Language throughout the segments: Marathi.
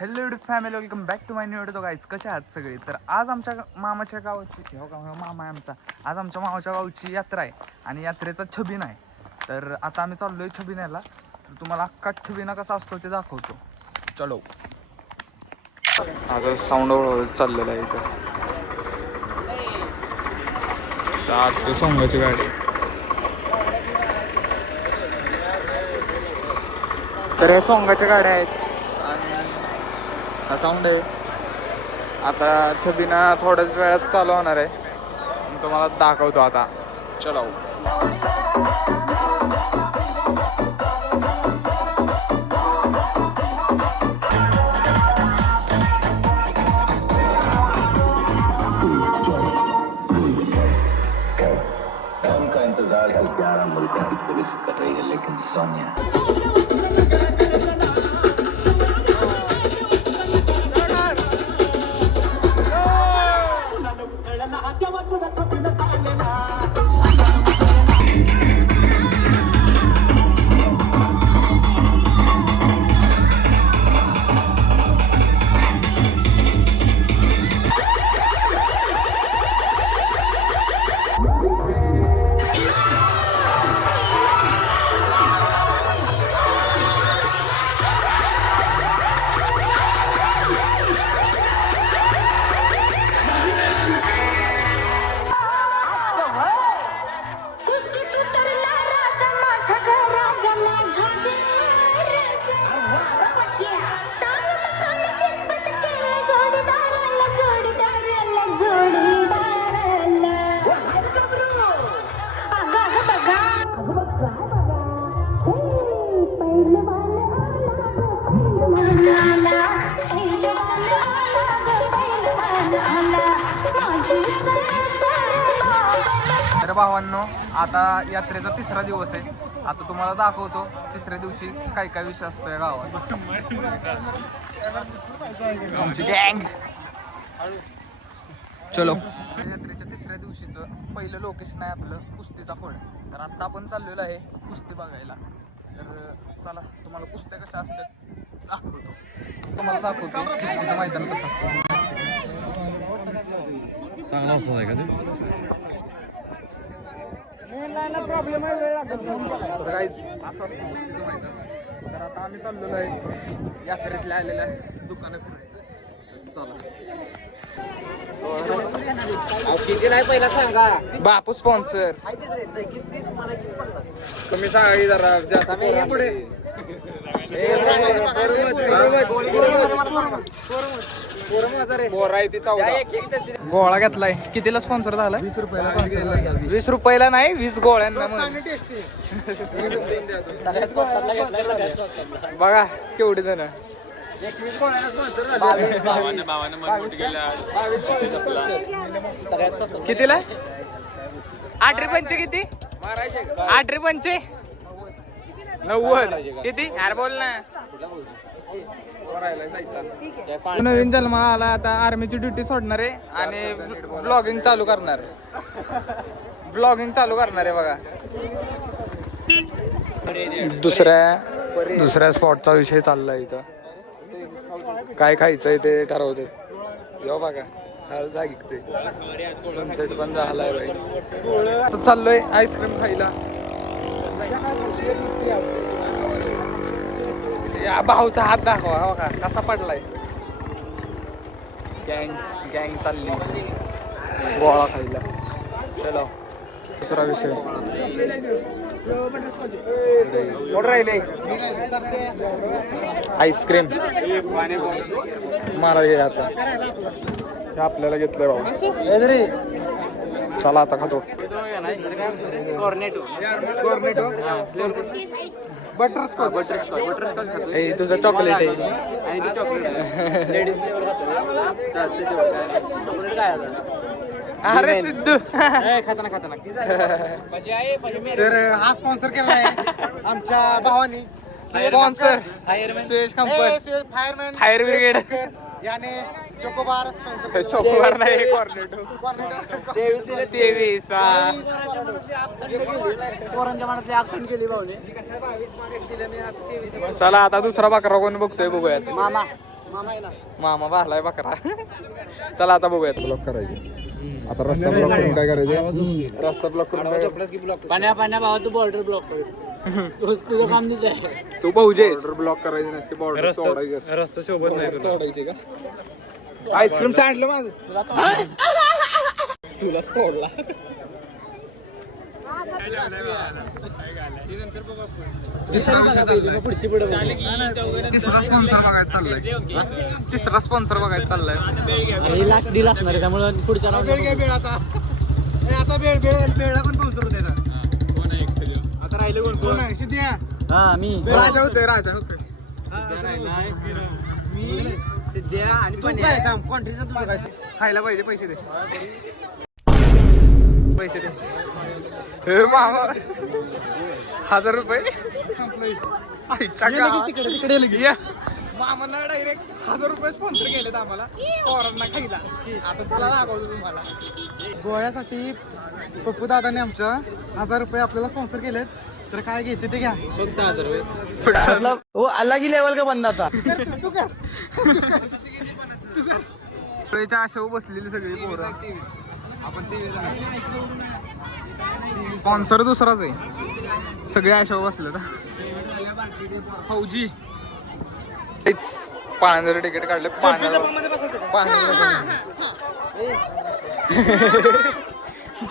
Hello family, welcome back to my new video. Guys कसे आहात सगळे? तर आज आमच्या मामाच्या गावाची मामा आहे आमचा. आज आमच्या मामाच्या गावची यात्रा आहे आणि यात्रेचा छबिना आहे. तर आता आम्ही चाललोय छबिन्याला. तर तुम्हाला अख्खा छबिना कसा असतो ते दाखवतो. चलो. आता साऊंड चाललेलं आहे इथं. आता सोंगाची गाडी. तर हे सोंगाच्या गाड्या आहेत आणि हा साऊंड आहे. आता छबिना थोड्याच वेळात चालू होणार आहे. तुम्हाला दाखवतो आता. चलो. का इंतजार 11 मुल्कों की पुलिस कर रही है, लेकिन सोनिया तर भावांनो, आता यात्रेचा तिसरा दिवस आहे. आता तुम्हाला दाखवतो तिसऱ्या दिवशी काय काय विषय असतो या गावात. आमची गँग. चलो. यात्रेच्या तिसऱ्या दिवशीचं पहिलं लोकेशन आहे आपलं कुस्तीचा फड. तर आता आपण चाललेलो आहे कुस्ती बघायला. तर चला, तुम्हाला कुस्त्या कशा असतात दाखवतो. तुम्हाला दाखवतो कुस्तीचं मैदान कसं असतं. चांगला असतो आहे का ते? तर काहीच असं असतं कुस्तीचं मैदान. तर आता आम्ही चाललेलो आहे यात्रेतल्या आलेल्या दुकानात. चला. किती नाही पहिला सांगा. बापू स्पॉन्सर. तुम्ही सांगा जरा जास्त पुढे. गोळा घेतलाय. कितीला स्पॉन्सर झाला? 20 रुपयाला. 20 रुपयाला नाही, 20 गोळ्यांना. बघा केवढी जण. कितीला? 8 रुपयांचे किती? 8 रुपयांचे 90. किती? अरे बोल ना. नवीन जन्माला आला, आता आर्मीची ड्युटी सोडणार आहे आणि व्लॉगिंग चालू करणार आहे बघा. दुसऱ्या स्पॉटचा विषय चाललाय इथं. काय खायचंय ते ठरवते. जेव्हा बघा हळ जागी सनसेट पण झालाय बाई. आता चाललोय आईस्क्रीम खायला. या भाऊचा हात दाखवा बघा कसा पडलाय. गँग चालली गोळा खायला. चलो. दुसरा विषय आईस्क्रीम मला घे आता. आपल्याला घेतलंय भाऊ. चला आता खातो. बटरस्कॉच. हे तुझं चॉकलेट आहे. अरे सिद्धू खाताना तर हा स्पॉन्सर केला आहे आमच्या भावानी sponsor Suyash company fireman fire brigade याने चोकोबार स्पॉन्सर चोकोबार नाही कॉर्नेटो 23 पोरांच्या मनातली आखण केली भाऊने. चला आता दुसरा बकरा कोण बघतोय बघूयात मामा आहे ना. मामा बाहलाय बकरा चला आता बघूयात ब्लॉक करायचे आता रस्ता ब्लॉक करून काय करायचं रस्ता ब्लॉक करून पाण्या भावा तू बॉर्डर ब्लॉक कर. तुझं काम नाही आहे. तू पाहुजेस ब्लॉक करायची नसते बॉर्डर तोडायची रस्ता सोबत नाही तोडायची का आईस्क्रीम सांडलं माझं तुला तोडला तिसरा स्पॉन्सर बघायला चाललाय तिसरा स्पॉन्सर बघायला चाललाय लास्ट डील असणार आहे त्यामुळे पुढच्या बेळ आता बेळला पण स्पॉन्सर होते आता राहिले कोण आहे सिद्धिया हा मी राजा होते राजा होते सिद्ध्या आणि कॉन्ट्रीचं तुझं काय खायला पाहिजे पैसे दे पैसे दे हे मामा 1000 रुपये आईच्या गावात. या. मामाला डायरेक्ट 1000 रुपये स्पॉन्सर केलेत आम्हाला पोरांना खायला आता चला दाखवतो तुम्हाला गोव्यासाठी पप्पू दादाने आमच्या 1000 रुपये आपल्याला स्पॉन्सर केलेत तर काय घ्यायचे ते घ्या फक्त 1000 रुपये. वो अलग ही लेवल का बंदा था आशा बसलेली सगळी पोरं आपण स्पॉन्सर दुसराच आहे सगळे आशा बसले फौजी पाण्याचं तिकीट काढलं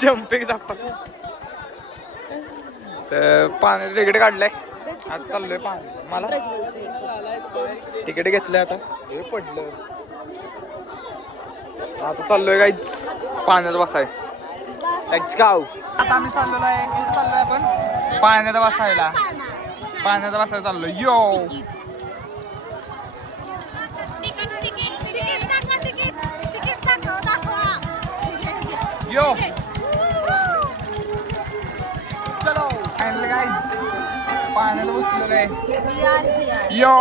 जम्पिंग जापा तर पाण्याचं तिकीट काढलंय आज चाललोय पाणी मला तिकीट घेतलंय आता हे पडलं आता चाललोय काहीच पाण्यात बसाय आता आम्ही चाललेलो आहे कुठे चाललोय आपण पाण्यात बसायला चाललोय यो यो चलो फायनल गाईज पाण्यात बसलेलो आहे यो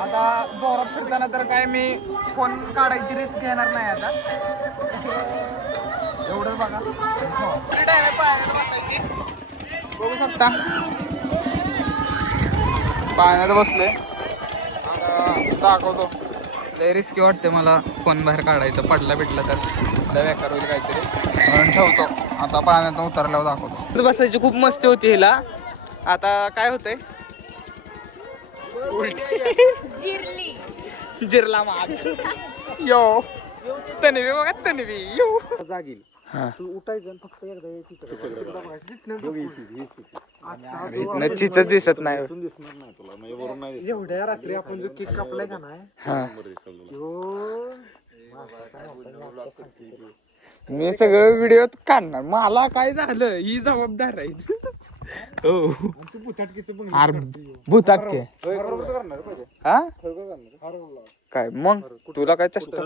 आता जोरात फिरताना तर काय मी फोन काढायची रिस्क घेणार नाही आता एवढंच बघा पाण्यात बसायची बघू शकता पाण्यात बसले दाखवतो लय रिस्की वाटते मला फोन बाहेर काढायचं पडला बिडला तर लय बेकार होईल काहीतरी म्हणून ठेवतो आता पाण्यात उतरल्यावर दाखवतो बसायची खूप मस्ती होती हिला आता काय होतंय जिरला माझ यो तन्वी बघा तन्वी यो जागील तू उठायचं फक्त एकदा चिचच दिसत नाही एवढ्या रात्री आपण जो केक कापलाय का नाही मी सगळं व्हिडिओ काढणार मला काय झालं ही जबाबदार आहे हो तू भुताटकीचं अरे भूताटके हा काय मग तुला काय चष्टा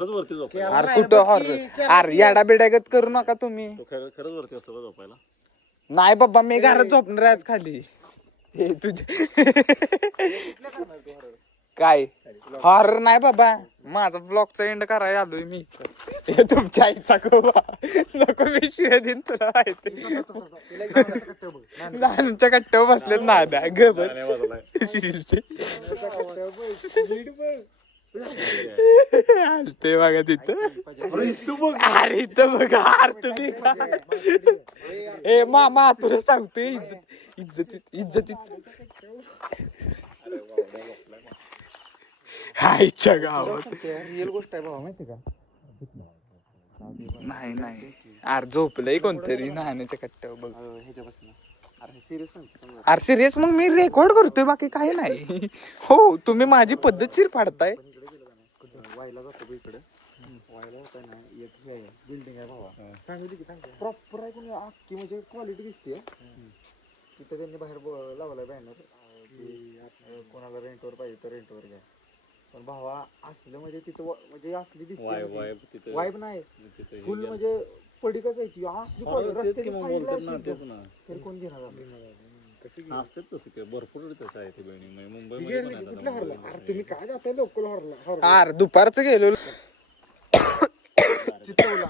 अरे कुठं हॉरर अरे याडा बिडागत करू नका तुम्ही नाही बाबा मी घरात झोपणार आहे आज खाली हे तुझे काय हॉरर नाही बाबा माझा ब्लॉगचा एंड करायला आलोय मी हे तुमच्या आईचा कोबा नको मी शिवाय दिन तुला माहिती लहानच्या कट्ट्यावर बसलेत ना ग बस ते बघा तिथं अरे इथं बघा अरे तुम्ही काय ए मामा तुला सांगतोय इज्जतीच आईच्या गावात रिअल गोष्ट आहे बाबा माहिती का नाही अरे झोपलंय कोणतरी नाण्याच्या कट्ट्यावर बघ सिरियस अरे सिरियस मग मी रेकॉर्ड करतोय बाकी काही नाही हो तुम्ही माझी पद्धतशीर पाडताय वायला जातो इकडे वायला होता ना एक हे आहे बिल्डिंग आहे बाबा सांगितली की सांगितलं प्रॉपर आहे कोणी अख्खी म्हणजे क्वालिटी दिसते तिथं त्यांनी बाहेर लावलाय बॅनर की कोणाला रेंटवर पाहिजे तर रेंटवर घ्या पण भावा असलं म्हणजे तिथं म्हणजे असली वाय दिसते वाय तिथं वाईब नाही तिथं हे फुल गेलं. म्हणजे पडीकच आहे ती असली हो, तेच रस्त्याच्या की मग साईडला बोलतात ना अशी तेच एकदम. ना तर कोण घेणार आपल्याला? असतात तसं की भरपूर तसं आहे ते बहिणी म्हणजे ती मुंबईमध्ये पण गेली आहेत की आता कुठल्या हरला मुंबईत अरे तुम्ही काय जाताय लोकल हरला अरे दुपारचं गेलो चिचवला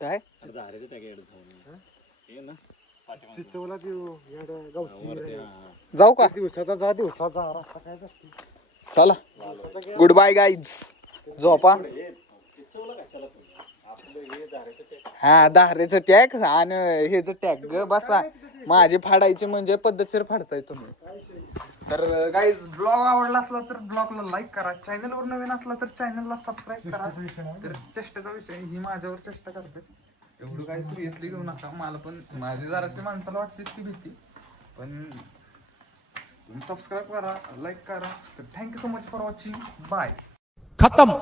काय अरे दारेचं त्या गेड जाऊन हे ना पाठीमागं. चिचवला देऊ गावची वरती, रे. हा. जाऊ का दिवसाचा रस्ता काय असते चला गुड बाय गाईज झोपा हा दारेचं टॅग आणि हेच टॅग ग बसा माझे फाडायचे म्हणजे पद्धतशीर फाडताय तुम्ही तर गाईज ब्लॉग आवडला असला तर ब्लॉगला लाईक करा चॅनलवर नवीन असला तर चॅनलला सबस्क्राईब करा तर चेष्टेचा विषय ही माझ्यावर चेष्टा करते एवढं काही सिरियसली घेऊ नका मला पण माझी जराशी माणसाला वाटते ती भीती पण सबस्क्राईब करा लाईक करा तर thank you so much for watching bye खत्म।